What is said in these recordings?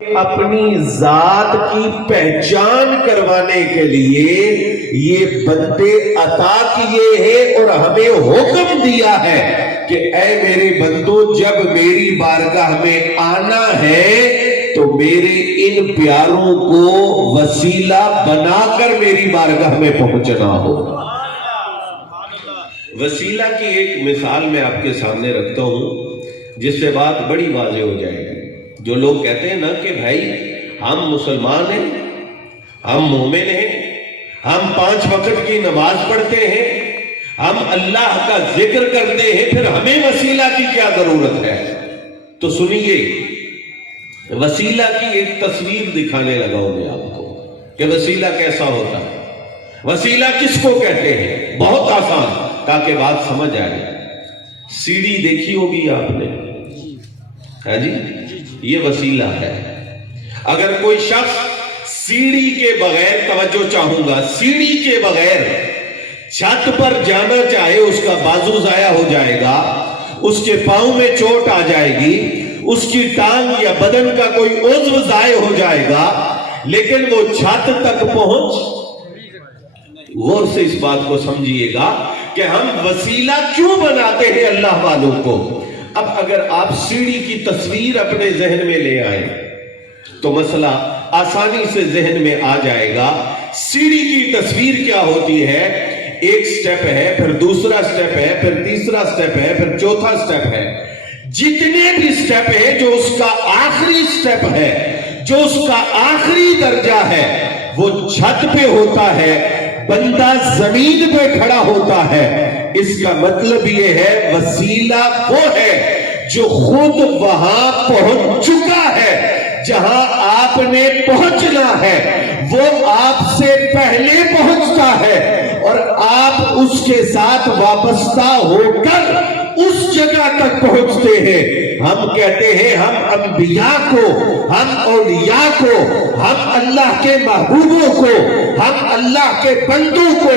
اپنی ذات کی پہچان کروانے کے لیے یہ بندے عطا کیے ہیں اور ہمیں حکم دیا ہے کہ اے میرے بندو جب میری بارگاہ میں آنا ہے تو میرے ان پیاروں کو وسیلہ بنا کر میری بارگاہ میں پہنچنا ہو۔ وسیلہ کی ایک مثال میں آپ کے سامنے رکھتا ہوں جس سے بات بڑی واضح ہو جائے گی۔ جو لوگ کہتے ہیں نا کہ بھائی ہم مسلمان ہیں، ہم مومن ہیں، ہم 5 وقت کی نماز پڑھتے ہیں، ہم اللہ کا ذکر کرتے ہیں، پھر ہمیں وسیلہ کی کیا ضرورت ہے؟ تو سنیے، وسیلہ کی ایک تصویر دکھانے لگا ہوں میں آپ کو کہ وسیلہ کیسا ہوتا ہے، وسیلہ کس کو کہتے ہیں۔ بہت آسان، تاکہ بات سمجھ آئے۔ سیڑھی دیکھی ہوگی آپ نے، ہے جی، یہ وسیلہ ہے۔ اگر کوئی شخص سیڑھی کے بغیر، توجہ چاہوں گا، سیڑھی کے بغیر چھت پر جانا چاہے اس کا بازو ضائع ہو جائے گا، اس کے پاؤں میں چوٹ آ جائے گی، اس کی ٹانگ یا بدن کا کوئی عضو ضائع ہو جائے گا، لیکن وہ چھت تک پہنچ۔ غور سے اس بات کو سمجھیے گا کہ ہم وسیلہ کیوں بناتے ہیں اللہ والوں کو۔ اب اگر آپ سیڑھی کی تصویر اپنے ذہن میں لے آئیں تو مسئلہ آسانی سے ذہن میں آ جائے گا۔ سیڑھی کی تصویر کیا ہوتی ہے؟ ایک سٹیپ ہے، پھر دوسرا سٹیپ ہے، پھر تیسرا سٹیپ ہے، پھر چوتھا سٹیپ ہے۔ جتنے بھی سٹیپ ہے، جو اس کا آخری سٹیپ ہے، جو اس کا آخری درجہ ہے، وہ چھت پہ ہوتا ہے، بندہ زمین پہ کھڑا ہوتا ہے۔ اس کا مطلب یہ ہے وسیلہ وہ ہے جو خود وہاں پہنچ چکا ہے جہاں آپ نے پہنچنا ہے، وہ آپ سے پہلے پہنچتا ہے اور آپ اس کے ساتھ وابستہ ہو کر اس جگہ تک پہنچتے ہیں۔ ہم کہتے ہیں ہم انبیاء کو، ہم اولیاء کو، ہم اللہ کے محبوبوں کو، ہم اللہ کے بندوں کو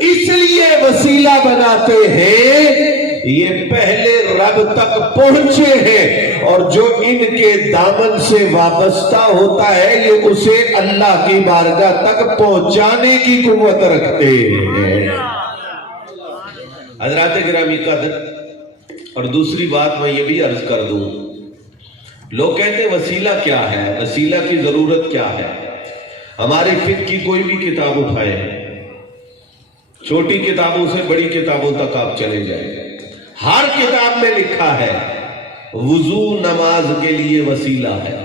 اس لیے وسیلہ بناتے ہیں یہ پہلے رب تک پہنچے ہیں، اور جو ان کے دامن سے وابستہ ہوتا ہے یہ اسے اللہ کی بارگاہ تک پہنچانے کی قوت رکھتے ہیں۔ حضرات گرامی قدر، اور دوسری بات میں یہ بھی عرض کر دوں، لوگ کہتے ہیں وسیلہ کیا ہے، وسیلہ کی ضرورت کیا ہے۔ ہمارے فقہ کی کوئی بھی کتاب اٹھائیں، چھوٹی کتابوں سے بڑی کتابوں تک آپ چلے جائیں، ہر کتاب میں لکھا ہے وضو نماز کے لیے وسیلہ ہے،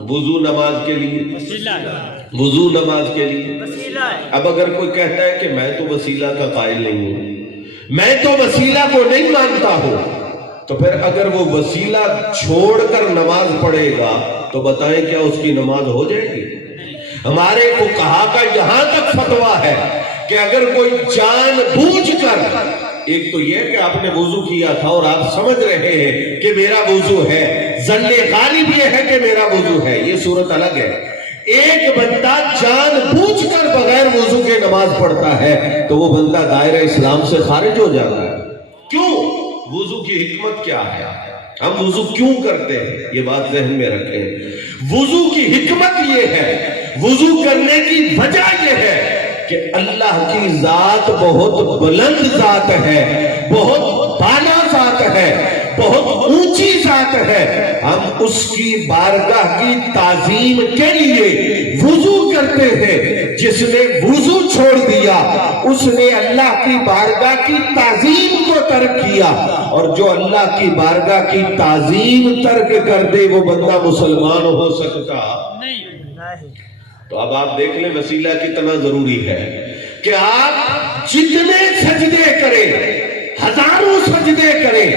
وضو نماز کے لیے وسیلہ ہے، وضو نماز کے لیے وسیلہ ہے۔ اب اگر کوئی کہتا ہے کہ میں تو وسیلہ کا قائل نہیں ہوں، میں تو وسیلہ کو نہیں مانتا ہوں، تو پھر اگر وہ وسیلہ چھوڑ کر نماز پڑھے گا تو بتائیں کیا اس کی نماز ہو جائے گی؟ ہمارے فقہا کا یہاں تک فتویٰ ہے کہ اگر کوئی جان بوجھ کر، ایک تو یہ کہ آپ نے وضو کیا تھا اور آپ سمجھ رہے ہیں کہ میرا وضو ہے، ظن غالب یہ ہے کہ میرا وضو ہے، یہ صورت الگ ہے۔ ایک بندہ جان بوجھ کر بغیر وضو کے نماز پڑھتا ہے تو وہ بندہ دائرہ اسلام سے خارج ہو جاتا ہے۔ کیوں؟ وضو کی حکمت کیا ہے؟ ہم وضو کیوں کرتے ہیں؟ یہ بات ذہن میں رکھیں۔ وضو کی حکمت یہ ہے، وضو کرنے کی وجہ یہ ہے کہ اللہ کی ذات بہت بلند ذات ہے، بہت بالا ذات ہے، بہت اونچی ذات ہے۔ ہم اس کی بارگاہ کی تعظیم کے لیے وضو کرتے ہیں۔ جس نے وضو چھوڑ دیا اس نے اللہ کی بارگاہ کی تعظیم کو ترک کیا، اور جو اللہ کی بارگاہ کی تعظیم ترک کر دے وہ بندہ مسلمان ہو سکتا نہیں۔ تو اب آپ دیکھ لیں وسیلہ کتنا ضروری ہے کہ آپ جتنے سجدے کریں، ہزاروں سجدے کریں،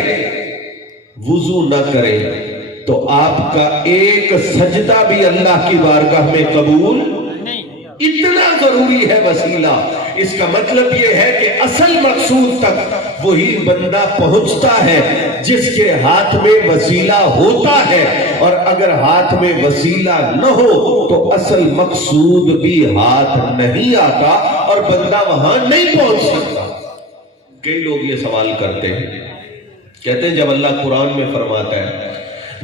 وضو نہ کریں تو آپ کا ایک سجدہ بھی اللہ کی بارگاہ میں قبول نہیں۔ اتنا ضروری ہے وسیلہ۔ اس کا مطلب یہ ہے کہ اصل مقصود تک وہی بندہ پہنچتا ہے جس کے ہاتھ میں وسیلہ ہوتا ہے، اور اگر ہاتھ میں وسیلہ نہ ہو تو اصل مقصود بھی ہاتھ نہیں آتا اور بندہ وہاں نہیں پہنچ سکتا۔ کئی لوگ یہ سوال کرتے ہیں، کہتے ہیں جب اللہ قرآن میں فرماتا ہے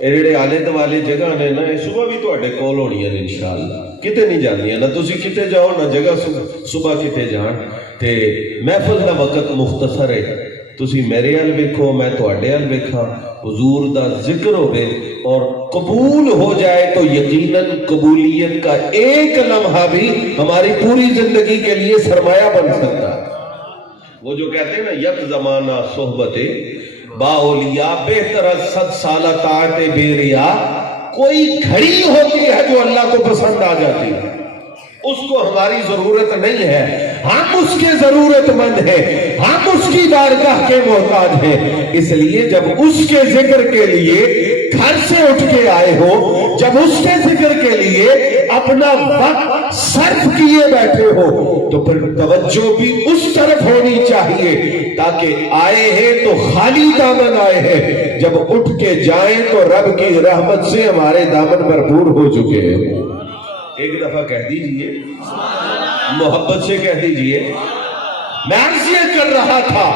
ਜਿਹੜੇ ਆਲੇ ਦੁਆਲੇ ਜਗ੍ਹਾ ਨੇ ਨਾ ਇਹ ਸੁਬਾ ਵੀ ਤੁਹਾਡੇ ਕੋਲ ਹੋਣੀਆਂ ਨੇ ਇਨਸ਼ਾਅੱਲਾ, ਕਿਤੇ ਨਹੀਂ ਜਾਂਦੀਆਂ ਨਾ, ਤੁਸੀਂ ਕਿਤੇ ਜਾਓ ਨਾ ਜਗ੍ਹਾ ਸੁਬਾ ਕਿਤੇ ਜਾਣ। ਤੇ ਮਹਿਫਲ ਦਾ ਵਕਤ ਮੁਖਤਸਰ ਹੈ, تسی میرے ال ویکھو میں تواڈے ال ویکھاں حضور دا ذکر ہوئے اور قبول ہو جائے تو یقیناً قبولیت کا ایک لمحہ بھی ہماری پوری زندگی کے لیے سرمایہ بن سکتا ہے۔ وہ جو کہتے ہیں نا یک زمانہ صحبت با اولیاء بہتر از 100 سالہ طاعت بے ریا، کوئی گھڑی ہوتی ہے جو اللہ کو پسند آ جاتی ہے، اس کو ہماری ضرورت نہیں ہے، ہم اس کے ضرورت مند ہیں، ہم اس کی بارگاہ کے محتاج ہیں۔ اس لیے جب اس کے ذکر کے لیے گھر سے اٹھ کے آئے ہو، جب اس کے ذکر کے لیے اپنا وقت صرف کیے بیٹھے ہو، تو پھر توجہ بھی اس طرف ہونی چاہیے، تاکہ آئے ہیں تو خالی دامن آئے ہیں، جب اٹھ کے جائیں تو رب کی رحمت سے ہمارے دامن بھرپور ہو چکے ہیں۔ ایک دفعہ کہہ دیجئے، محبت سے کہہ دیجئے، میں عرض یہ کر رہا تھا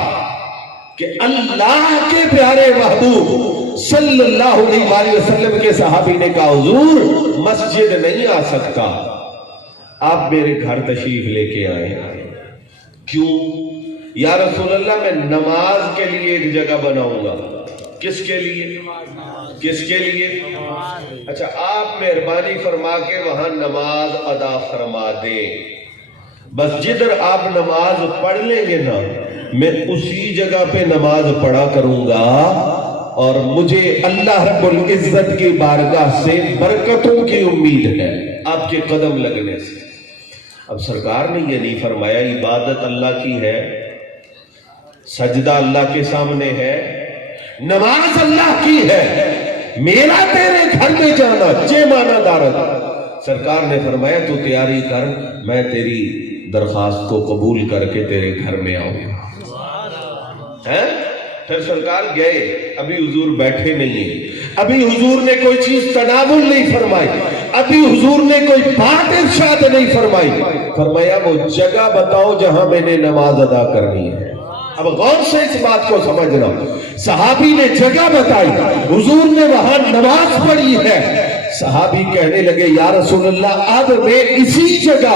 کہ اللہ کے پیارے محبوب صلی اللہ علیہ وسلم کے صحابی نے کہا حضور مسجد نہیں آ سکتا، آپ میرے گھر تشریف لے کے آئے۔ کیوں؟ یا رسول اللہ میں نماز کے لیے ایک جگہ بناؤں گا۔ کس کے لیے؟ کس کے لیے؟ اچھا آپ مہربانی فرما کے وہاں نماز ادا فرما دیں، بس جدھر آپ نماز پڑھ لیں گے نا میں اسی جگہ پہ نماز پڑھا کروں گا، اور مجھے اللہ رب العزت کی بارگاہ سے برکتوں کی امید ہے آپ کے قدم لگنے سے۔ اب سرکار نے یہ نہیں فرمایا عبادت اللہ کی ہے، سجدہ اللہ کے سامنے ہے، نماز اللہ کی ہے، میرا تیرے گھر میں جانا چے مانا دارت۔ سرکار نے فرمایا تو تیاری کر، میں تیری درخواست کو قبول کر کے تیرے گھر میں آؤں گا۔ پھر سرکار گئے، ابھی حضور بیٹھے نہیں ہیں، ابھی حضور نے کوئی چیز تناول نہیں فرمائی، ابھی حضور نے کوئی بات ارشاد نہیں فرمائی، فرمایا وہ جگہ بتاؤ جہاں میں نے نماز ادا کرنی ہے۔ اب غور سے اس بات کو سمجھنا، صحابی نے جگہ بتائی، حضور نے وہاں نماز پڑھی ہے، صحابی کہنے لگے یا رسول اللہ اب میں اسی جگہ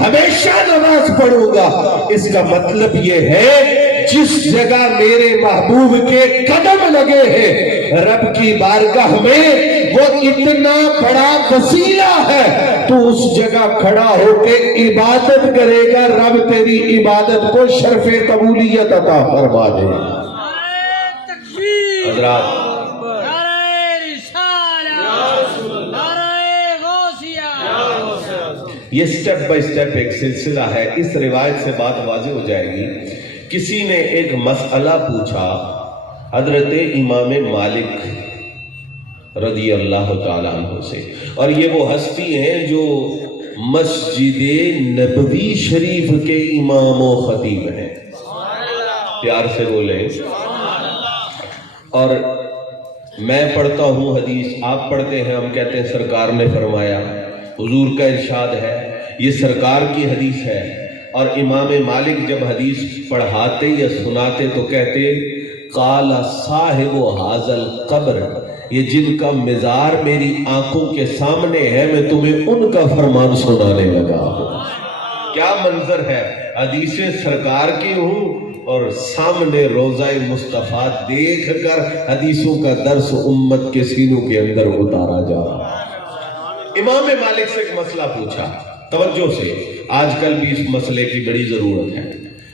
ہمیشہ نماز پڑھوں گا۔ اس کا مطلب یہ ہے جس جگہ میرے محبوب کے قدم لگے ہیں رب کی بارگاہ میں وہ اتنا بڑا وسیلہ ہے، تو اس جگہ کھڑا ہو کے عبادت کرے گا، رب تیری عبادت کو شرف قبولیت عطا فرما دے۔ حضرات یہ سٹیپ بائی سٹیپ ایک سلسلہ ہے، اس روایت سے بات واضح ہو جائے گی۔ کسی نے ایک مسئلہ پوچھا حضرت امام مالک رضی اللہ تعالیٰ عنہ سے، اور یہ وہ ہستی ہیں جو مسجد نبوی شریف کے امام و خطیب ہیں، پیار سے بولیں۔ اور میں پڑھتا ہوں حدیث، آپ پڑھتے ہیں، ہم کہتے ہیں سرکار نے فرمایا، حضور کا ارشاد ہے، یہ سرکار کی حدیث ہے۔ اور امام مالک جب حدیث پڑھاتے یا سناتے تو کہتے قال صاحب حاضل قبر، یہ جن کا مزار میری آنکھوں کے سامنے ہے میں تمہیں ان کا فرمان سنانے لگا ہوں۔ کیا منظر ہے، حدیثیں سرکار کی ہوں اور سامنے روضہ مصطفیٰ دیکھ کر حدیثوں کا درس امت کے سینوں کے اندر اتارا جا رہا ہے۔ امام مالک سے ایک مسئلہ پوچھا، توجہ سے، آج کل بھی اس مسئلے کی بڑی ضرورت ہے۔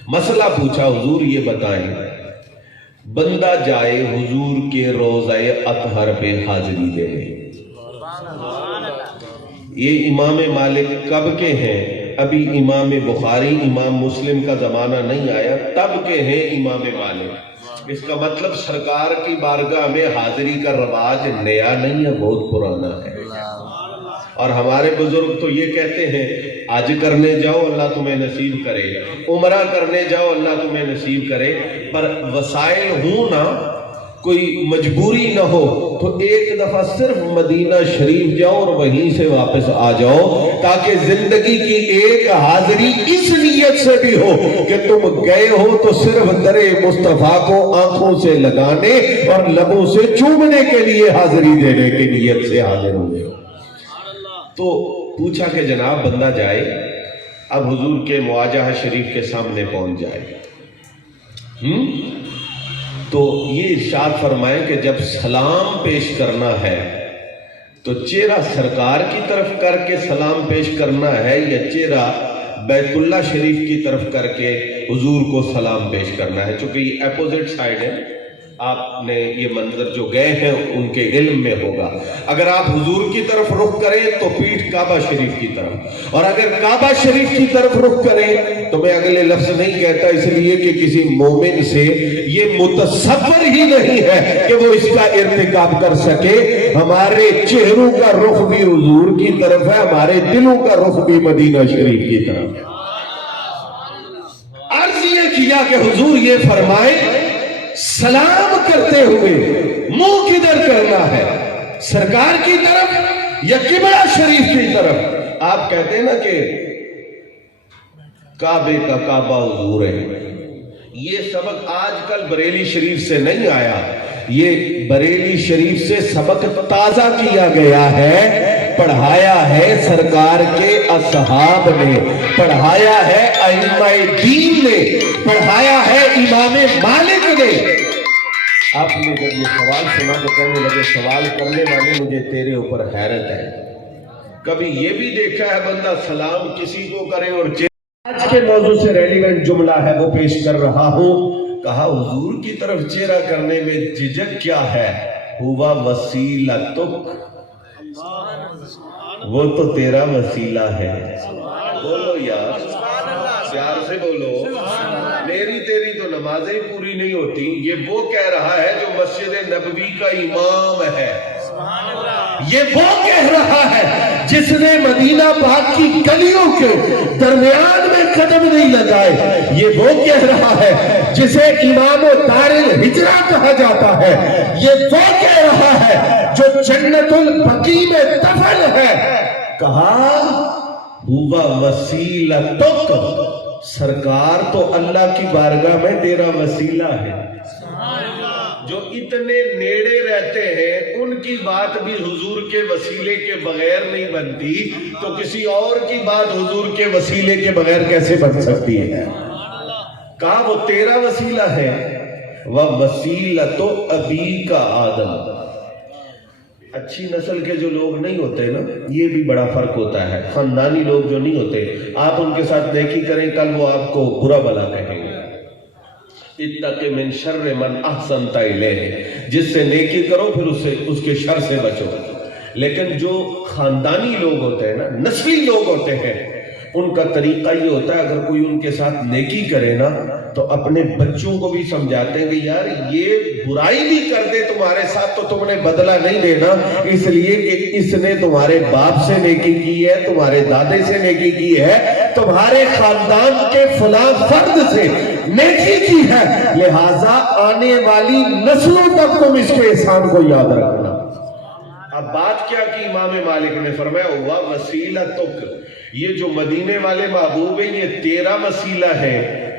مسئلہ پوچھا حضور یہ بتائیں، بندہ جائے حضور کے روضہ اطہر پہ حاضری دینے، یہ امام مالک کب کے ہیں؟ ابھی امام بخاری امام مسلم کا زمانہ نہیں آیا، تب کے ہیں امام مالک۔ اس کا مطلب سرکار کی بارگاہ میں حاضری کا رواج نیا نہیں ہے، بہت پرانا ہے۔ اور ہمارے بزرگ تو یہ کہتے ہیں حج کرنے جاؤ اللہ تمہیں نصیب کرے، عمرہ کرنے جاؤ اللہ تمہیں نصیب کرے، پر وسائل ہوں نا، کوئی مجبوری نہ ہو تو ایک دفعہ صرف مدینہ شریف جاؤ اور وہیں سے واپس آ جاؤ، تاکہ زندگی کی ایک حاضری اس نیت سے بھی ہو کہ تم گئے ہو تو صرف در مصطفیٰ کو آنکھوں سے لگانے اور لبوں سے چومنے کے لیے حاضری دینے کی نیت سے حاضر ہوئے ہو۔ تو پوچھا کہ جناب بندہ جائے، اب حضور کے مواجہہ شریف کے سامنے پہنچ جائے، تو یہ ارشاد فرمائیں کہ جب سلام پیش کرنا ہے تو چہرہ سرکار کی طرف کر کے سلام پیش کرنا ہے یا چہرہ بیت اللہ شریف کی طرف کر کے حضور کو سلام پیش کرنا ہے؟ چونکہ یہ اپوزٹ سائڈ ہے، آپ نے یہ منظر جو گئے ہیں ان کے علم میں ہوگا۔ اگر آپ حضور کی طرف رخ کریں تو پیٹھ کعبہ شریف کی طرف، اور اگر کعبہ شریف کی طرف رخ کریں تو میں اگلے لفظ نہیں کہتا اس لیے کہ کسی مومن سے یہ متصور ہی نہیں ہے کہ وہ اس کا ارتکاب کر سکے۔ ہمارے چہروں کا رخ بھی حضور کی طرف ہے، ہمارے دلوں کا رخ بھی مدینہ شریف کی طرف۔ عرض یہ کیا کہ حضور یہ فرمائے سلام کرتے ہوئے منہ کدھر کرنا ہے، سرکار کی طرف یا قبلہ شریف کی طرف؟ آپ کہتے ہیں نا کہ کعبے کا کعبہ حضور ہے، یہ سبق آج کل بریلی شریف سے نہیں آیا، یہ بریلی شریف سے سبق تازہ کیا گیا ہے، پڑھایا ہے سرکار کے اصحاب نے، پڑھایا ہے ائمہ دین نے، پڑھایا ہے امام مالک نے۔ آپ نے جب یہ سوال سنا تو کہنے لگے سوال کرنے والے مجھے تیرے اوپر حیرت ہے، کبھی یہ بھی دیکھا ہے بندہ سلام کسی کو کرے اور آج کے موضوع سے ریلیونٹ جملہ ہے وہ پیش کر رہا ہوں۔ کہا حضور کی طرف چہرہ کرنے میں جھجک کیا ہے؟ ہوا وسیلتک، وہ تو تیرا وسیلہ ہے۔ بولو یار، پیار سے بولو، میری تیری تو نمازیں پوری نہیں ہوتی، یہ وہ کہہ رہا ہے جو مسجد نبوی کا امام ہے، یہ وہ کہہ رہا ہے جس نے مدینہ پاک کی گلیوں کے درمیان میں قدم نہیں لگائے، یہ وہ کہہ رہا ہے جسے امام دار الہجرہ کہا جاتا ہے، یہ وہ کہہ رہا ہے جو جنت البقیع میں دفن ہے۔ کہا ہوا وسیلتک، سرکار تو اللہ کی بارگاہ میں تیرا وسیلہ ہے۔ جو اتنے نیڑے رہتے ہیں ان کی بات بھی حضور کے وسیلے کے بغیر نہیں بنتی، تو کسی اور کی بات حضور کے وسیلے کے بغیر کیسے بن سکتی ہے؟ کہا وہ تیرا وسیلہ ہے۔ وَوَسِيلَةُ أَبِيكَ آدم، اچھی نسل کے جو لوگ نہیں ہوتے نا، یہ بھی بڑا فرق ہوتا ہے، خاندانی لوگ جو نہیں ہوتے، آپ ان کے ساتھ نیکی کریں کل وہ آپ کو برا بھلا کہیں گے۔ اتق من شر من احسنت الیہ، جس سے نیکی کرو پھر اس کے شر سے بچو۔ لیکن جو خاندانی لوگ ہوتے ہیں نا، نسلی لوگ ہوتے ہیں، ان کا طریقہ یہ ہوتا ہے اگر کوئی ان کے ساتھ نیکی کرے نا تو اپنے بچوں کو بھی سمجھاتے ہیں کہ یار یہ برائی بھی کر دے تمہارے ساتھ تو تم نے بدلہ نہیں دینا، اس لیے کہ اس نے تمہارے باپ سے نیکی کی ہے، تمہارے دادے سے نیکی کی ہے، تمہارے خاندان کے فلاں فرد سے نیکی کی ہے، لہٰذا آنے والی نسلوں تک تم اس کے احسان کو یاد رکھنا۔ اب بات کیا کی امام مالک نے فرمایا ہوا وسیلتک، یہ جو مدینے والے محبوب ہیں یہ تیرا وسیلہ ہے،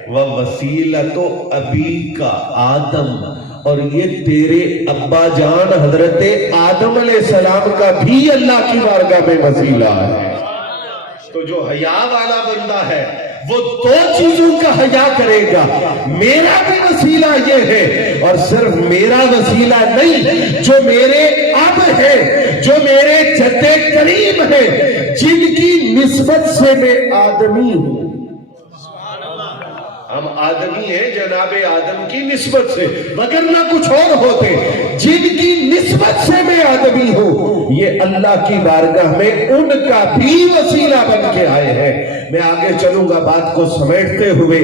وَوَسِيلَةُ أَبِيكَ آدم، اور یہ تیرے ابا جان حضرت آدم علیہ السلام کا بھی اللہ کی بارگاہ میں وسیلہ ہے۔ تو جو حیا والا بندہ ہے وہ دو چیزوں کا حیا کرے گا، میرا بھی وسیلہ یہ ہے، اور صرف میرا وسیلہ نہیں، جو میرے اب ہے، جو میرے جد کریم ہے، جن کی نسبت سے میں آدمی ہوں۔ ہم آدمی ہیں جناب آدم کی نسبت سے، مگر نہ کچھ اور ہوتے، جن کی نسبت سے میں آدمی ہوں، یہ اللہ کی بارگاہ میں ان کا بھی وسیلہ بن کے آئے ہیں۔ میں آگے چلوں گا بات کو سمیٹتے ہوئے،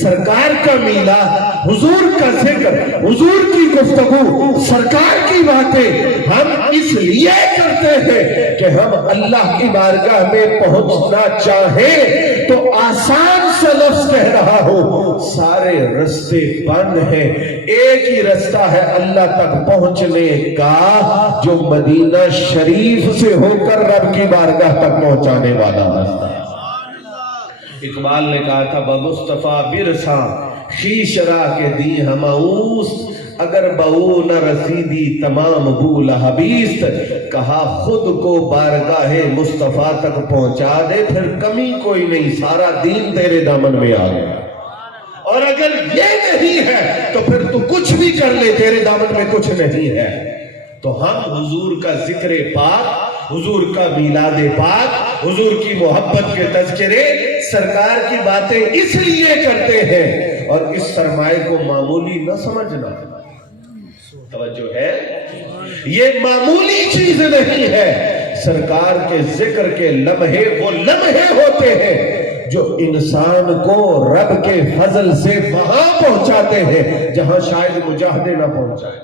سرکار کا میلہ، حضور کا ذکر، حضور کی گفتگو، سرکار کی باتیں ہم اس لیے کرتے ہیں کہ ہم اللہ کی بارگاہ میں پہنچنا چاہیں تو آسان سے لفظ کہہ رہا ہوں، سارے رستے بند ہیں، ایک ہی رستہ ہے اللہ تک پہنچنے کا جو مدینہ شریف سے ہو کر رب کی بارگاہ تک پہنچانے والا رستہ۔ اقبال نے کہا تھا بمصطفیٰ برساں خیش راہ کے دی ہماؤس، اگر بہو نہ رسیدی تمام بھول حبیست، کہا خود کو بارگاہ مصطفیٰ تک پہنچا دے، پھر کمی کوئی نہیں، سارا دین تیرے دامن میں آ گیا۔ اور اگر یہ نہیں ہے تو پھر تو کچھ بھی کر لے، تیرے دامن میں کچھ نہیں ہے۔ تو ہم حضور کا ذکر پاک، حضور کا میلاد پاک، حضور کی محبت کے تذکرے، سرکار کی باتیں اس لیے کرتے ہیں، اور اس سرمائے کو معمولی نہ سمجھنا۔ توجہ ہے، یہ معمولی چیز نہیں ہے۔ سرکار کے ذکر کے لمحے وہ لمحے ہوتے ہیں جو انسان کو رب کے فضل سے وہاں پہنچاتے ہیں جہاں شاید مجاہدے نہ پہنچائے۔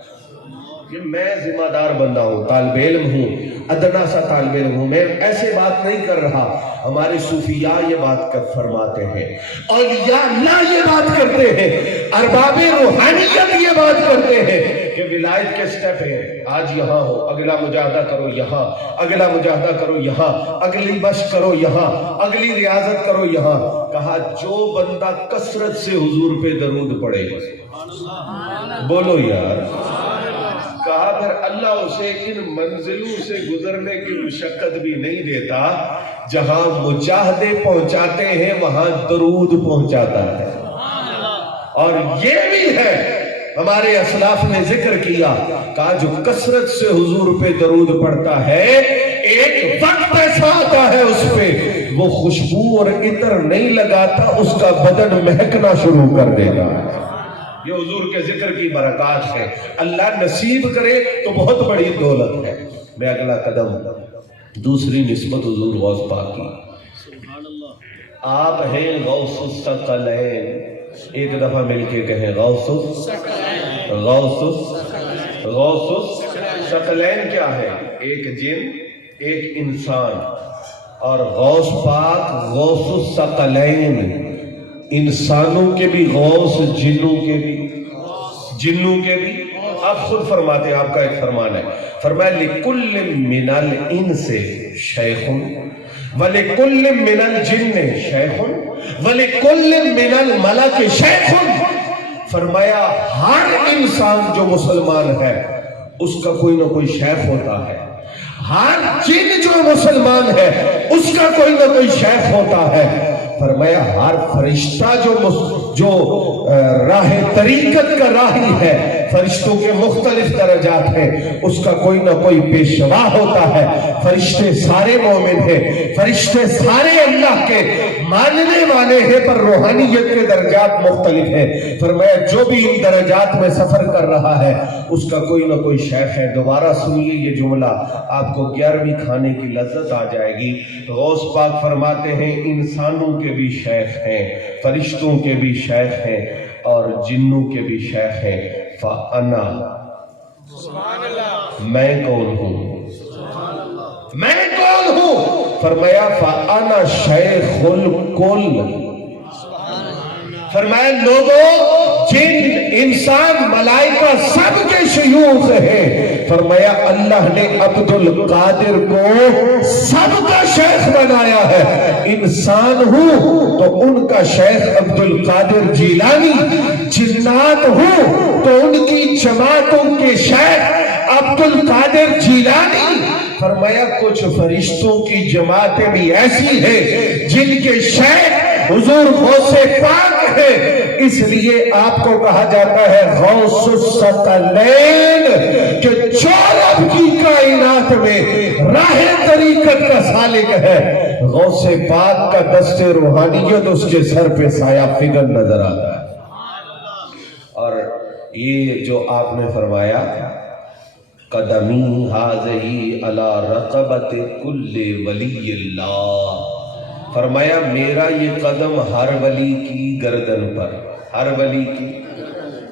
کہ میں ذمہ دار بندہ ہوں، طالب علم ہوں، ادنا سا طالب علم ہوں، میں ایسے بات نہیں کر رہا۔ ہمارے صوفیاء یہ بات فرماتے ہیں، اولیاء اللہ یہ بات کرتے ہیں، ارباب روحانیت یہ بات کرتے ہیں کہ ولایت کے سٹیپ ہیں۔ آج یہاں ہو، اگلا مجاہدہ کرو یہاں، اگلا مجاہدہ کرو یہاں، اگلی مشق کرو یہاں، اگلی ریاضت کرو یہاں۔ کہا جو بندہ کثرت سے حضور پہ درود پڑے، بولو یار، کہا پھر اللہ اسے ان منزلوں سے گزرنے کی مشقت بھی نہیں دیتا، جہاں مجاہدے پہنچاتے ہیں وہاں درود پہنچاتا ہے۔ اور یہ بھی ہے، ہمارے اسلاف نے ذکر کیا، کہا جو کثرت سے حضور پہ درود پڑتا ہے، ایک وقت ایسا آتا ہے اس پہ وہ خوشبو اور عطر نہیں لگاتا، اس کا بدن مہکنا شروع کر دے گا۔ یہ حضور کے ذکر کی برکات ہے، اللہ نصیب کرے تو بہت بڑی دولت ہے۔ میں اگلا قدم، دوسری نسبت حضور غوث پاک کی۔ آپ ہیں غوث الثقلین، ایک دفعہ مل کے کہیں غوث الثقلین کیا ہے؟ ایک جن، ایک انسان، اور غوث پاک غوث الثقلین، انسانوں کے بھی غوث، جنوں کے بھی۔ آپ خود فرماتے ہیں، آپ کا ایک فرمان ہے، فرمایا لِكُلِّ مِنَ الْإِنسِ شَيْخٌ وَلِكُلِّ مِنَ الْجِنِّ شَيْخٌ وَلِكُلِّ مِنَ الْمَلَكِ شَيْخٌ۔ فرمایا ہر انسان جو مسلمان ہے اس کا کوئی نہ کوئی شیخ ہوتا ہے، ہر جن جو مسلمان ہے اس کا کوئی نہ کوئی شیخ ہوتا ہے۔ فرمایا ہر فرشتہ جو راہ طریقت کا راہی ہے، فرشتوں کے مختلف درجات ہیں، اس کا کوئی نہ کوئی پیشوا ہوتا ہے۔ فرشتے سارے مومن ہیں، فرشتے سارے اللہ کے ماننے والے ہیں، پر روحانیت کے درجات مختلف ہیں۔ فرمایا جو بھی ان درجات میں سفر کر رہا ہے اس کا کوئی نہ کوئی شیخ ہے۔ دوبارہ سنیے یہ جملہ، آپ کو 11ویں کھانے کی لذت آ جائے گی۔ غوث پاک فرماتے ہیں انسانوں کے بھی شیخ ہیں، فرشتوں کے بھی شیخ ہیں، اور جنوں کے بھی شیخ ہیں۔ فَأَنَا، میں کون ہوں؟ میں کون ہوں؟ فرمایا فَأَنَا شیخ الکل۔ فرمایا لوگوں، جن، انسان، ملائکہ سب کے شیوخ ہیں۔ فرمایا اللہ نے عبد القادر کو سب کا شیخ بنایا ہے۔ انسان ہوں تو ان کا شیخ عبد القادر جیلانی، جنات ہوں تو ان کی جماعتوں کے شیخ عبد القادر جیلانی۔ فرمایا کچھ فرشتوں کی جماعتیں بھی ایسی ہیں جن کے شیخ حضور غوث پاک ہے، اس لیے آپ کو کہا جاتا ہے غوث الثقلین، کہ جو رب کی کائنات میں راہ طریقت کا سالک ہے، غوث پاک کا دست روحانیت اس کے سر پہ سایہ فگر نظر آتا ہے۔ اور یہ جو آپ نے فرمایا قدمی ہذہی علی رقبت کل ولی اللہ، فرمایا میرا یہ قدم ہر ولی کی گردن پر، ہر ولی کی۔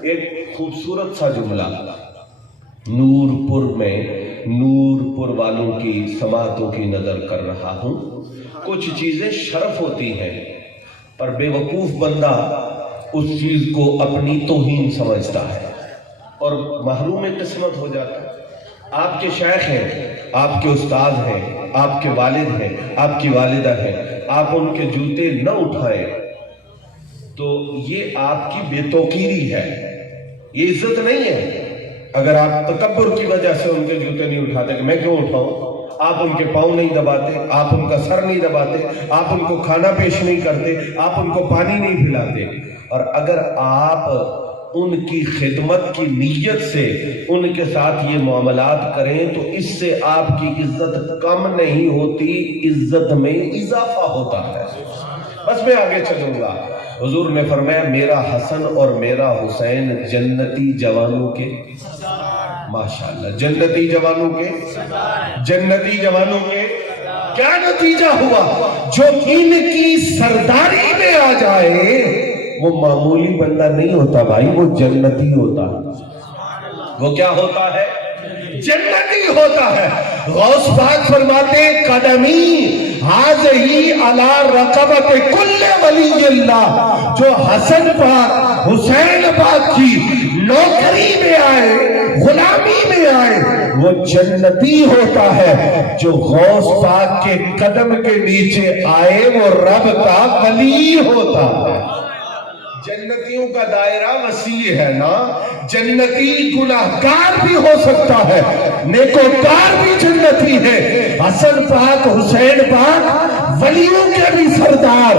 ایک خوبصورت سا جملہ، نور پور میں نور پور والوں کی سماعتوں کی نظر کر رہا ہوں۔ کچھ چیزیں شرف ہوتی ہیں پر بے وقوف بندہ اس چیز کو اپنی توہین سمجھتا ہے اور محروم قسمت ہو جاتا ہے۔ آپ کے شیخ ہیں، آپ کے استاد ہیں، آپ کے والد ہیں، آپ کی والدہ ہیں، آپ ان کے جوتے نہ اٹھائیں تو یہ آپ کی بے توقیری ہے، یہ عزت نہیں ہے۔ اگر آپ تکبر کی وجہ سے ان کے جوتے نہیں اٹھاتے کہ میں کیوں اٹھاؤں، آپ ان کے پاؤں نہیں دباتے، آپ ان کا سر نہیں دباتے، آپ ان کو کھانا پیش نہیں کرتے، آپ ان کو پانی نہیں پلاتے، اور اگر آپ ان کی خدمت کی نیت سے ان کے ساتھ یہ معاملات کریں تو اس سے آپ کی عزت کم نہیں ہوتی، عزت میں اضافہ ہوتا ہے۔ بس میں آگے چلوں گا۔ حضور نے فرمایا میرا حسن اور میرا حسین جنتی جوانوں کے، ماشاءاللہ، جنتی جوانوں کے، جنتی جوانوں کے کیا نتیجہ ہوا؟ جو ان کی سرداری میں آ جائے وہ معمولی بندہ نہیں ہوتا بھائی، وہ جنتی ہوتا ہے۔ وہ کیا ہوتا ہے؟ جنتی ہوتا ہے۔ غوث پاک فرماتے قدمی حاضہی علی رقبت کل ولی اللہ، جو حسن پاک حسین پاک کی نوکری میں آئے، غلامی میں آئے، وہ جنتی ہوتا ہے۔ جو غوث پاک کے قدم کے نیچے آئے وہ رب کا ولی ہوتا ہے۔ جنتیوں کا دائرہ وسیع ہے نا، جنتی گناہگار بھی ہو سکتا ہے، نیکوکار بھی جنتی ہے۔ حسن پاک حسین پاک ولیوں کے بھی سردار،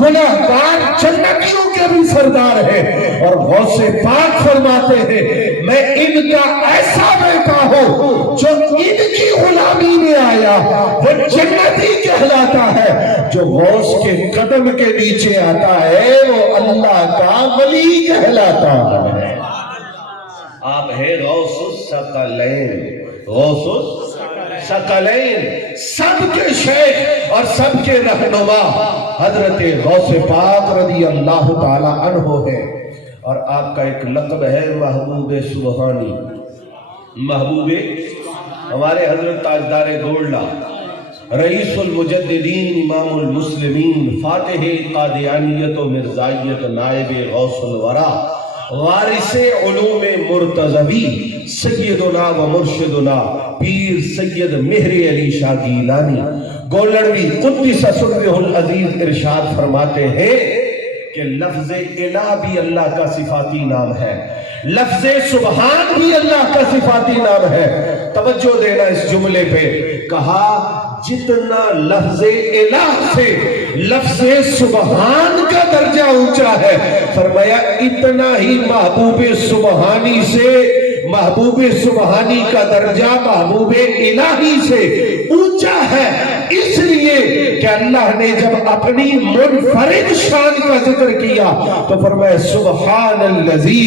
گناہگار جنتیوں کے بھی سردار ہے۔ اور غوث پاک فرماتے ہیں میں ان کا ایسا بیٹا ہوں جو ان کی غلامی میں آیا وہ جنتی کہلاتا ہے، جو غوث کے قدم کے نیچے آتا ہے وہ اللہ کا ولی کہلاتا ہے۔ آپ ہیں غوث الثقلین، غوث الثقلین، سب کے شیخ اور سب کے رہنما حضرت غوث پاک رضی اللہ تعالی عنہ ہے۔ اور آپ کا ایک لقب ہے محبوب سبحانی، محبوب، ہمارے حضرت تاجدار گولڈا، رئیس المجددین، امام المسلمین، فاتح قادیانیت و مرزائیت، نائب غوث الورا، وارث علوم مرتضوی، سیدنا و مرشدنا پیر سید مہر علی شاہ گیلانی گولڑوی قدس سرہ العزیز ارشاد فرماتے ہیں کہ لفظ الہ بھی اللہ کا صفاتی نام ہے، لفظ سبحان بھی اللہ کا صفاتی نام ہے۔ توجہ دینا اس جملے پہ، کہا جتنا لفظ الہ سے لفظ سبحان کا درجہ اونچا ہے، فرمایا اتنا ہی محبوب سبحانی سے، محبوب سبحانی کا درجہ محبوب الہی سے اونچا ہے۔ اس لیے کہ اللہ نے جب اپنی منفرد شان کا ذکر کیا تو فرمایا سبحان الذی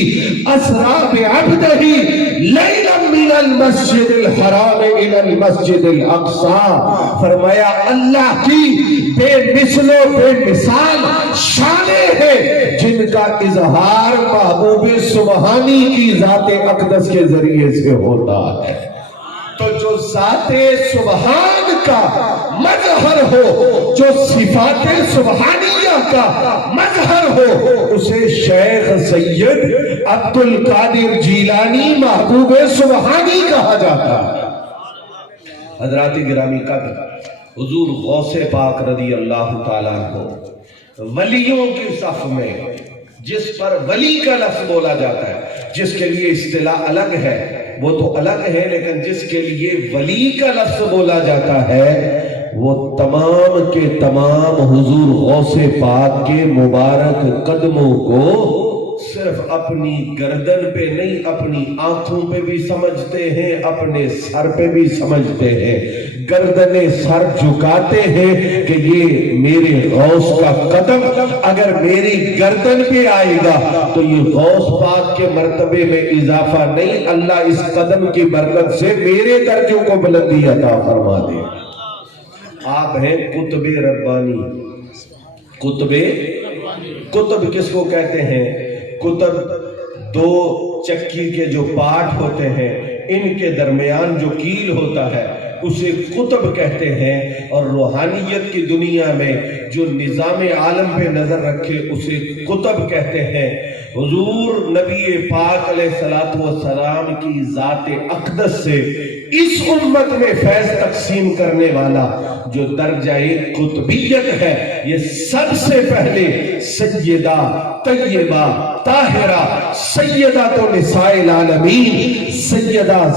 اسری بعبدہ لیلا من المسجد الحرام الى المسجد الاقصی، فرمایا اللہ کی بے مثل و بے مثال شانیں ہیں جن کا اظہار محبوب سبحانی کی ذات اقدس کے ذریعے سے ہوتا ہے۔ تو جو ذات سبحان کا مظہر ہو، جو صفات سبحانیہ کا مظہر ہو، اسے شیخ سید عبد القادر جیلانی محبوب سبحانی کہا جاتا ہے۔ حضرات گرامی قدر، حضور غوث پاک رضی اللہ تعالیٰ عنہ ولیوں کی صف میں جس پر ولی کا لفظ بولا جاتا ہے، جس کے لیے اصطلاح الگ ہے وہ تو الگ ہے، لیکن جس کے لیے ولی کا لفظ بولا جاتا ہے وہ تمام کے تمام حضور غوث پاک کے مبارک قدموں کو صرف اپنی گردن پہ نہیں، اپنی آنکھوں پہ بھی سمجھتے ہیں، اپنے سر پہ بھی سمجھتے ہیں، گردن سر جھکاتے ہیں کہ یہ میرے غوث کا قدم اگر میری گردن پہ آئے گا تو یہ غوث پاک کے مرتبے میں اضافہ نہیں، اللہ اس قدم کی برکت سے میرے درجوں کو بلندی عطا فرما دے۔ آپ ہیں قطب ربانی۔ قطب کس کو کہتے ہیں؟ قطب دو چکی کے جو پاٹ ہوتے ہیں ان کے درمیان جو کیل ہوتا ہے اسے قطب کہتے ہیں، اور روحانیت کی دنیا میں جو نظام عالم پہ نظر رکھے اسے قطب کہتے ہیں۔ حضور نبی پاک علیہ السلام کی ذات اقدس سے اس امت میں فیض تقسیم کرنے والا جو درجہ قطبیت ہے، یہ سب سے پہلے سیدہ طیبہ طاہرہ سیدہ تو نساء العالمین سیدہ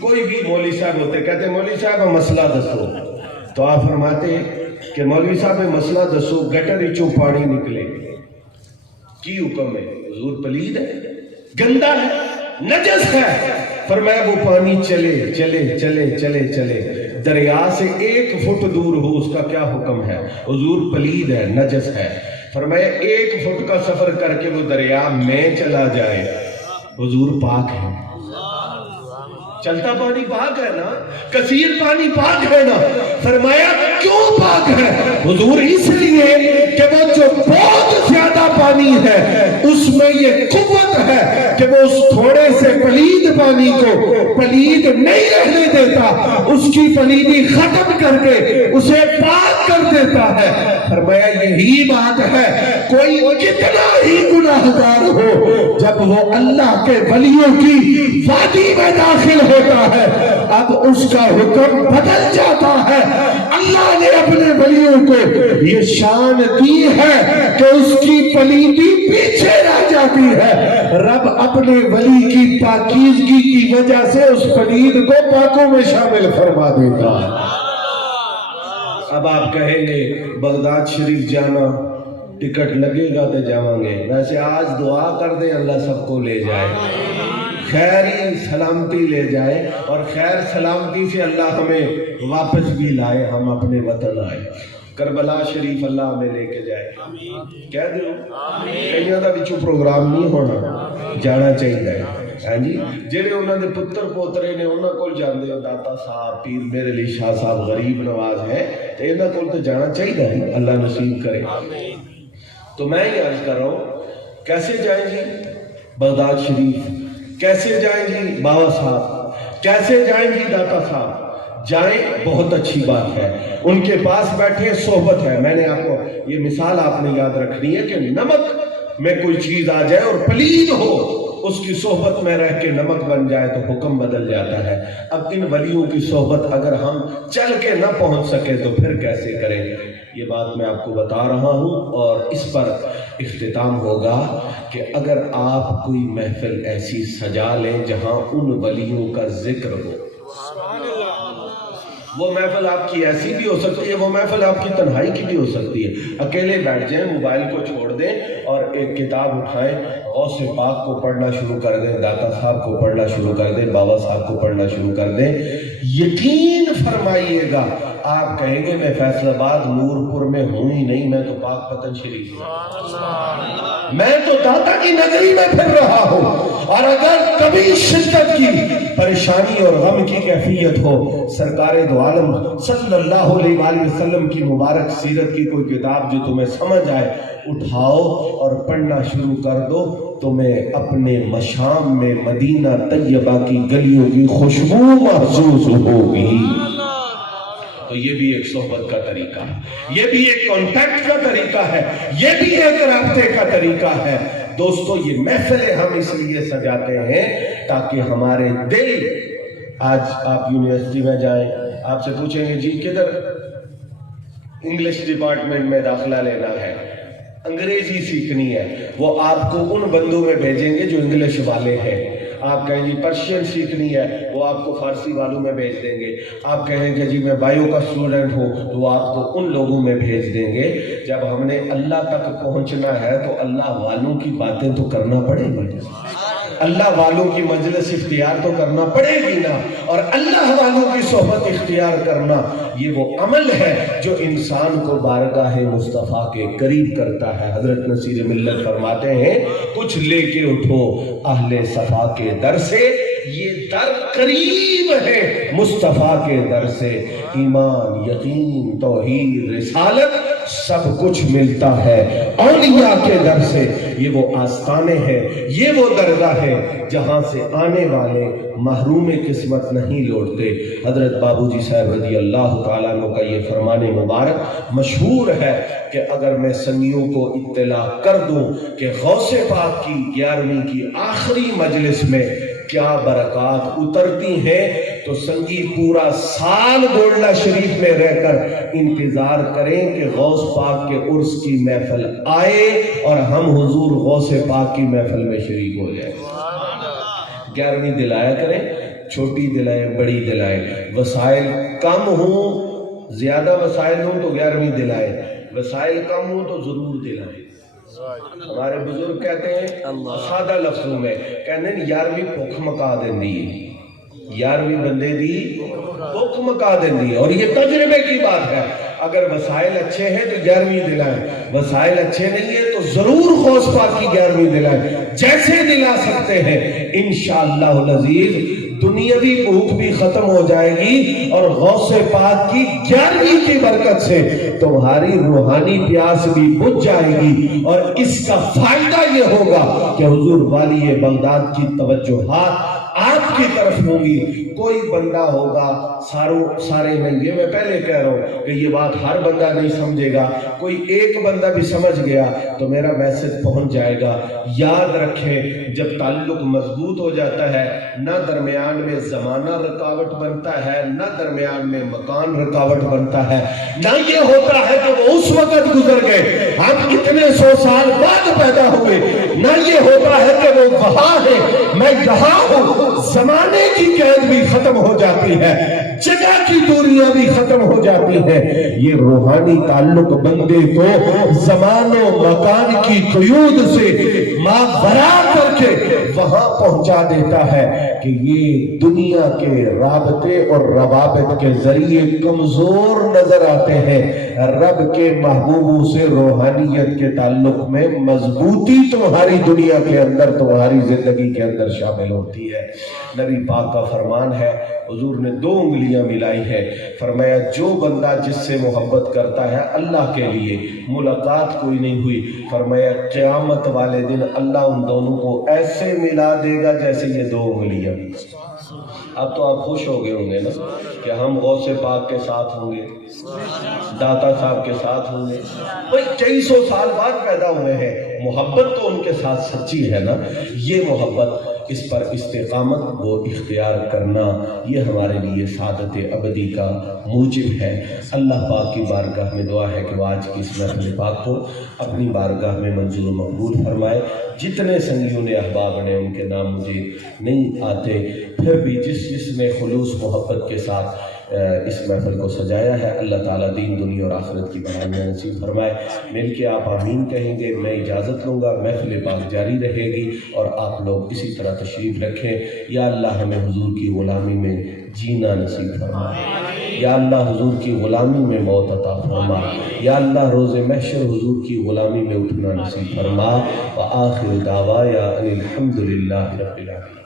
کوئی بھی مولوی صاحب ہوتے کہتے مولوی صاحب مسئلہ دسو، تو آپ فرماتے کہ مولوی صاحب مسئلہ دسو گٹر چوں پانی نکلے، کی حکم ہے؟ حضور پلید ہے، گندا ہے، نجس ہے، فرمایا وہ پانی چلے چلے چلے چلے چلے دریا سے 1 فٹ دور ہو، اس کا کیا حکم ہے؟ حضور پلید ہے، نجس ہے، فرمایا 1 فٹ کا سفر کر کے وہ دریا میں چلا جائے، حضور پاک ہے، چلتا پانی پاک ہے نا، کثیر پانی پاک ہے نا، فرمایا کیوں پاک ہے؟ حضور اس لیے کہ وہ جو بہت زیادہ پانی ہے اس میں یہ قوت ہے کہ وہ اس تھوڑے سے پلید پانی کو پلید نہیں رہنے دیتا، اس کی پلیدی ختم کر کے اسے پاک کر دیتا ہے۔ فرمایا یہی بات ہے، کوئی کتنا ہی گناہگار ہو جب وہ اللہ کے ولیوں کی وادی میں داخل ہوتا ہے اب اس کا حکم بدل جاتا ہے۔ اللہ نے اپنے ولیوں کو یہ شان دی ہے کہ اس کی پلیدی پیچھے رہ جاتی ہے، رب اپنے ولی کی پاکیزگی کی وجہ سے اس پلید کو پاکوں میں شامل فرما دیتا ہے۔ اب آپ کہیں گے بغداد شریف جانا ٹکٹ لگے گا تو جاؤں گے، ویسے آج دعا کر دیں اللہ سب کو لے جائے، خیری سلامتی لے جائے، اور خیر سلامتی سے اللہ ہمیں واپس بھی لائے، ہم اپنے وطن آئے، کربلا شریف اللہ ہمیں لے کے جائے، کہہ دو کئیاں دا وچوں پروگرام نہیں ہونا، جانا چاہیے ہاں جی، جڑے انہوں نے پتر پوترے نے انہوں کو جاندے ہو، داتا صاحب پیر میرے علی شاہ صاحب غریب نواز ہے، تو انہوں کو تو جانا چاہیے، اللہ نصیب کرے۔ تو میں یہ عرض کر رہا ہوں کیسے جائیں جی بغداد شریف، کیسے جائیں جی بابا صاحب، کیسے جائیں جی داتا صاحب؟ جائیں، بہت اچھی بات ہے، ان کے پاس بیٹھے، صحبت ہے۔ میں نے آپ کو یہ مثال آپ نے یاد رکھنی ہے کہ نمک میں کوئی چیز آ جائے اور پلید ہو، اس کی صحبت میں رہ کے نمک بن جائے تو حکم بدل جاتا ہے۔ اب ان ولیوں کی صحبت اگر ہم چل کے نہ پہنچ سکے تو پھر کیسے کریں؟ یہ بات میں آپ کو بتا رہا ہوں، اور اس پر اختتام ہوگا کہ اگر آپ کوئی محفل ایسی سجا لیں جہاں ان ولیوں کا ذکر ہو، وہ محفل آپ کی ایسی بھی ہو سکتی ہے، وہ محفل آپ کی تنہائی کی بھی ہو سکتی ہے، اکیلے بیٹھ جائیں، موبائل کو چھوڑ دیں اور ایک کتاب اٹھائیں، غوث پاک کو پڑھنا شروع کر دیں، داتا صاحب کو پڑھنا شروع کر دیں، بابا صاحب کو پڑھنا شروع کر دیں، یقین فرمائیے گا آپ کہیں گے میں فیصل آباد نورپور میں ہوں ہی نہیں، میں تو پاک پتن شریف ہوں، میں تو داتا کی نگری میں پھر رہا ہوں۔ اور اگر کبھی شدت کی پریشانی اور غم کی کیفیت ہو، سرکار دو عالم صلی اللہ علیہ وآلہ وسلم کی مبارک سیرت کی کوئی کتاب جو تمہیں سمجھ آئے اٹھاؤ اور پڑھنا شروع کر دو، تمہیں اپنے مشام میں مدینہ طیبہ کی گلیوں کی خوشبو محسوس ہوگی۔ تو یہ بھی ایک صحبت کا طریقہ ہے، یہ بھی ایک کانٹیکٹ کا طریقہ ہے، یہ بھی ایک رابطے کا طریقہ ہے۔ دوستو یہ محفلیں ہم اس لیے سجاتے ہیں تاکہ ہمارے دل، آج آپ یونیورسٹی میں جائیں، آپ سے پوچھیں گے جی کدھر انگلش ڈپارٹمنٹ میں داخلہ لینا ہے، انگریزی سیکھنی ہے، وہ آپ کو ان بندوں میں بھیجیں گے جو انگلش والے ہیں۔ آپ کہیں گی پرشین سیکھنی ہے، وہ آپ کو فارسی والوں میں بھیج دیں گے۔ آپ کہیں گے جی میں بائیو کا اسٹوڈنٹ ہوں، تو وہ آپ کو ان لوگوں میں بھیج دیں گے۔ جب ہم نے اللہ تک پہنچنا ہے تو اللہ والوں کی باتیں تو کرنا پڑے گی، اللہ والوں کی مجلس اختیار تو کرنا پڑے گی نا، اور اللہ والوں کی صحبت اختیار کرنا یہ وہ عمل ہے جو انسان کو بارگاہ مصطفیٰ کے قریب کرتا ہے۔ حضرت نصیر ملت فرماتے ہیں کچھ لے کے اٹھو اہل صفا کے در سے، یہ در قریب ہے مصطفیٰ کے در سے، ایمان یقین توحید رسالت سب کچھ ملتا ہے اولیاء کے در سے۔ یہ وہ آستانے ہیں، یہ وہ درگاہ ہے جہاں سے آنے والے محروم قسمت نہیں لوٹتے۔ حضرت بابو جی صاحب رضی اللہ تعالیٰ عنہ کا یہ فرمان مبارک مشہور ہے کہ اگر میں سنگیوں کو اطلاع کر دوں کہ غوث پاک کی 11ویں کی آخری مجلس میں کیا برکات اترتی ہیں تو سنگی پورا سال گولڈا شریف میں رہ کر انتظار کریں کہ غوث پاک کے عرس کی محفل آئے اور ہم حضور غوث پاک کی محفل میں شریک ہو جائیں۔ 11ویں دلایا کریں، چھوٹی دلائیں بڑی دلائیں، وسائل کم ہوں زیادہ وسائل ہوں تو 11ویں دلائیں، وسائل کم ہوں تو ضرور دلائیں۔ ہمارے بزرگ کہتے ہیں سادہ لفظوں میں کہتے ہیں 11ویں بھوک مکا دیندی ہے، 11ویں بندے دی بھوک مکا دیندی ہے، اور یہ تجربے کی بات ہے۔ اگر وسائل اچھے ہیں تو 11ویں دلائیں، وسائل اچھے نہیں ہیں تو ضرور غوث پاک کی 11ویں دلائیں، جیسے دلا سکتے ہیں انشاءاللہ العزیز دنیاوی بھوک بھی ختم ہو جائے گی، اور غوث پاک کی 11ویں کی برکت سے تمہاری روحانی پیاس بھی بجھ جائے گی، اور اس کا فائدہ یہ ہوگا کہ حضور والی بغداد کی توجہات آپ کی طرف ہوں گی۔ کوئی بندہ ہوگا سارے نہیں، یہ میں پہلے کہہ رہا ہوں کہ یہ بات ہر بندہ نہیں سمجھے گا، کوئی ایک بندہ بھی سمجھ گیا تو میرا میسج پہنچ جائے گا۔ یاد رکھیں جب تعلق مضبوط ہو جاتا ہے نہ درمیان میں زمانہ رکاوٹ بنتا ہے، نہ درمیان میں مکان رکاوٹ بنتا ہے، نہ یہ ہوتا ہے کہ وہ اس وقت گزر گئے ہم اتنے 100 سال بعد پیدا ہوئے، نہ یہ ہوتا ہے کہ وہ وہاں ہے میں یہاں ہوں، زمانے کی قید بھی ختم ہو جاتی ہے، جگہ کی دوریاں بھی ختم ہو جاتی ہیں۔ یہ روحانی تعلق بندے کو زمان و مکان کی قیود سے ماورا کر کے وہاں پہنچا دیتا ہے کہ یہ دنیا کے رابطے اور روابط کے ذریعے کمزور نظر آتے ہیں، رب کے محبوبوں سے روحانیت کے تعلق میں مضبوطی تمہاری دنیا کے اندر تمہاری زندگی کے اندر شامل ہوتی ہے۔ نبی پاک کا فرمان ہے، حضور نے 2 انگلیاں ملائی ہیں، فرمایا جو بندہ جس سے محبت کرتا ہے اللہ کے لیے ملاقات کوئی نہیں ہوئی، فرمایا قیامت والے دن اللہ ان دونوں کو ایسے ملا دے گا جیسے یہ 2 انگلیاں۔ اب تو آپ خوش ہو گئے ہوں گے نا کہ ہم غوث پاک کے ساتھ ہوں گے، داتا صاحب کے ساتھ ہوں گے، بھئی کئی 100 سال بعد پیدا ہوئے ہیں، محبت تو ان کے ساتھ سچی ہے نا۔ یہ محبت، اس پر استقامت وہ اختیار کرنا، یہ ہمارے لیے سعادت ابدی کا موجب ہے۔ اللہ پاک کی بارگاہ میں دعا ہے کہ وہ آج کی اس محفل پاک کو اپنی بارگاہ میں منظور و مقبول فرمائے۔ جتنے سنگیوں نے احباب نے ان کے نام مجھے نہیں آتے، پھر بھی جس نے خلوص محبت کے ساتھ اس محفل کو سجایا ہے، اللہ تعالیٰ دین دنیا اور آخرت کی بھلائیاں نصیب فرمائے۔ مل کے آپ آمین کہیں گے، میں اجازت لوں گا، محفل پاک جاری رہے گی اور آپ لوگ اسی طرح تشریف رکھیں۔ یا اللہ ہمیں حضور کی غلامی میں جینا نصیب فرما، یا اللہ حضور کی غلامی میں موت عطا فرما، یا اللہ روز محشر حضور کی غلامی میں اٹھنا نصیب فرما۔ وآخر دعوایا ان الحمدللہ رب العالمین۔